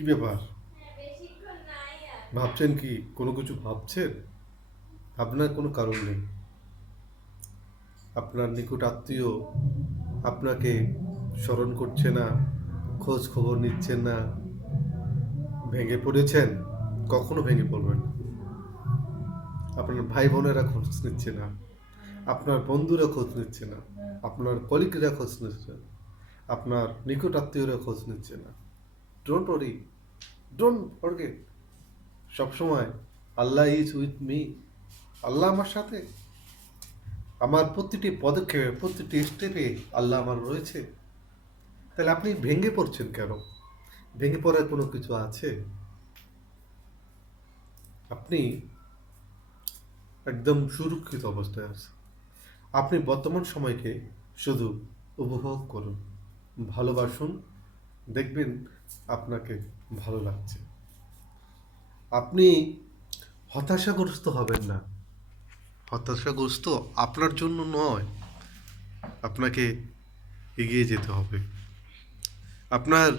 কি ব্যাপার? ভাবছেন কি? কোনো কিছু ভাবছেন? ভাবনার কোনো কারণ নেই। আপনার নিকট আত্মীয় আপনাকে স্মরণ করছে না, খোঁজ খবর নিচ্ছেন না, ভেঙে পড়েছেন? কখনো ভেঙে পড়বেন না। আপনার ভাই বোনেরা খোঁজ নিচ্ছে না, আপনার বন্ধুরা খোঁজ নিচ্ছে না, আপনার কলিগরা খোঁজ নিচ্ছে না, আপনার নিকট আত্মীয়রা খোঁজ নিচ্ছে না। Don't worry, don't forget. সবসময় আল্লাহ ইজ উইথ মি। আল্লাহ আমার সাথে। আমার প্রতিটি পদক্ষেপে, প্রতিটি স্টেপে আল্লাহ আমার রয়েছে। তাহলে আপনি ভেঙে পড়ছেন কেন? ভেঙে পড়ার কোনো কিছু আছে? আপনি একদম সুরক্ষিত অবস্থায় আছেন। আপনি বর্তমান সময়কে শুধু উপভোগ করুন, ভালোবাসুন, দেখবেন আপনাকে ভালো লাগছে। আপনি হতাশাগ্রস্ত হবেন না। হতাশাগ্রস্ত আপনার জন্য নয়, আপনাকে এগিয়ে যেতে হবে। আপনার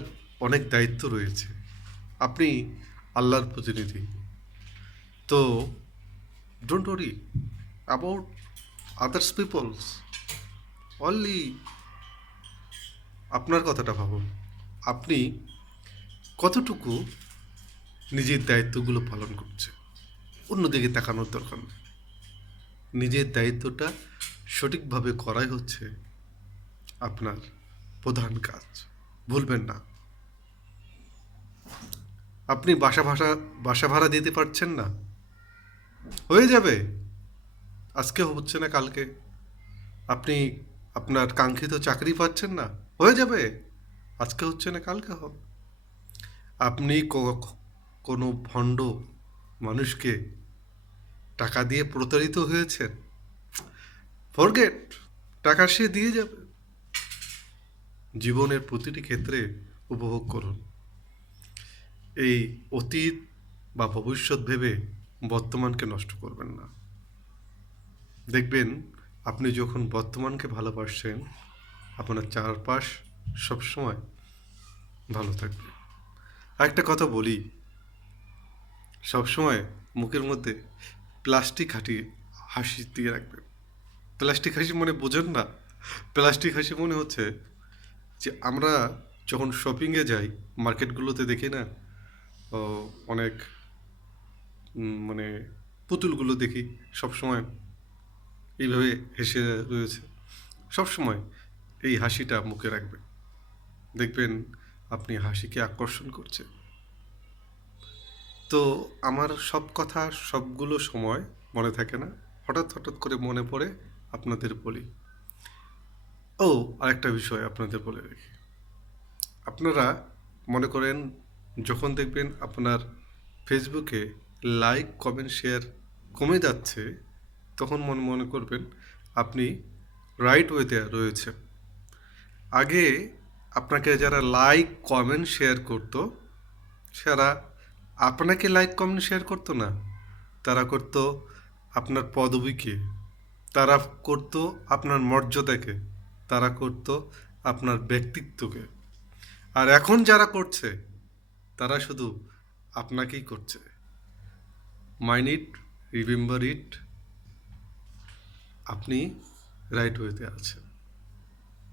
অনেক দায়িত্ব রয়েছে। আপনি আল্লাহর প্রতিনিধি। তো don't worry about others peoples. Only আপনার কথাটা ভাবুন। আপনি কতটুকু নিজের দায়িত্বগুলো পালন করছে, অন্যদিকে তাকানোর দরকার নেই। নিজের দায়িত্বটা সঠিকভাবে করাই হচ্ছে আপনার প্রধান কাজ। ভুলবেন না। আপনি বাসা ভাড়া দিতে পারছেন না, হয়ে যাবে। আজকে হচ্ছে না কালকে। আপনি আপনার কাঙ্ক্ষিত চাকরি পাচ্ছেন না, হয়ে যাবে। আজকে হচ্ছে না কালকে হবে। আপনি কোনো ভণ্ড মানুষকে টাকা দিয়ে প্রতারিত হয়েছেন, ফরগেট। টাকা সে দিয়ে যাবে। জীবনের প্রতিটি ক্ষেত্রে উপভোগ করুন। এই অতীত বা ভবিষ্যৎ ভেবে বর্তমানকে নষ্ট করবেন না। দেখবেন আপনি যখন বর্তমানকে ভালোবাসছেন, আপনার চারপাশ সবসময় ভালো থাকবে। আরেকটা কথা বলি, সবসময় মুখের মধ্যে প্লাস্টিক হাসি দিয়ে রাখবেন। প্লাস্টিক হাসি মানে বোঝেন না? প্লাস্টিক হাসি মনে হচ্ছে যে আমরা যখন শপিংয়ে যাই, মার্কেটগুলোতে দেখি না, ও অনেক মানে পুতুলগুলো দেখি সবসময় এইভাবে হেসে রয়েছে। সবসময় এই হাসিটা মুখে রাখবেন। দেখবেন আপনি হাসিকে আকর্ষণ করছে। তো আমার সব কথা সবগুলো সময় মনে থাকে না, হঠাৎ হঠাৎ করে মনে পড়ে আপনাদের বলি। ও, আরেকটা বিষয় আপনাদের বলে রাখি। আপনারা মনে করেন যখন দেখবেন আপনার ফেসবুকে লাইক কমেন্ট শেয়ার কমে যাচ্ছে, তখন মনে করবেন আপনি রাইট ওয়েতে রয়েছেন। আগে আপনাকে যারা লাইক কমেন্ট শেয়ার করতো, সেরা আপনাকে লাইক কমেন্ট শেয়ার করতো না, তারা করতো আপনার পদবীকে, তারা করতো আপনার মর্যাদাকে, তারা করতো আপনার ব্যক্তিত্বকে। আর এখন যারা করছে, তারা শুধু আপনাকেই করছে। মাইন্ড ইট, রিমেম্বার ইট, আপনি রাইট ওয়েতে আছেন।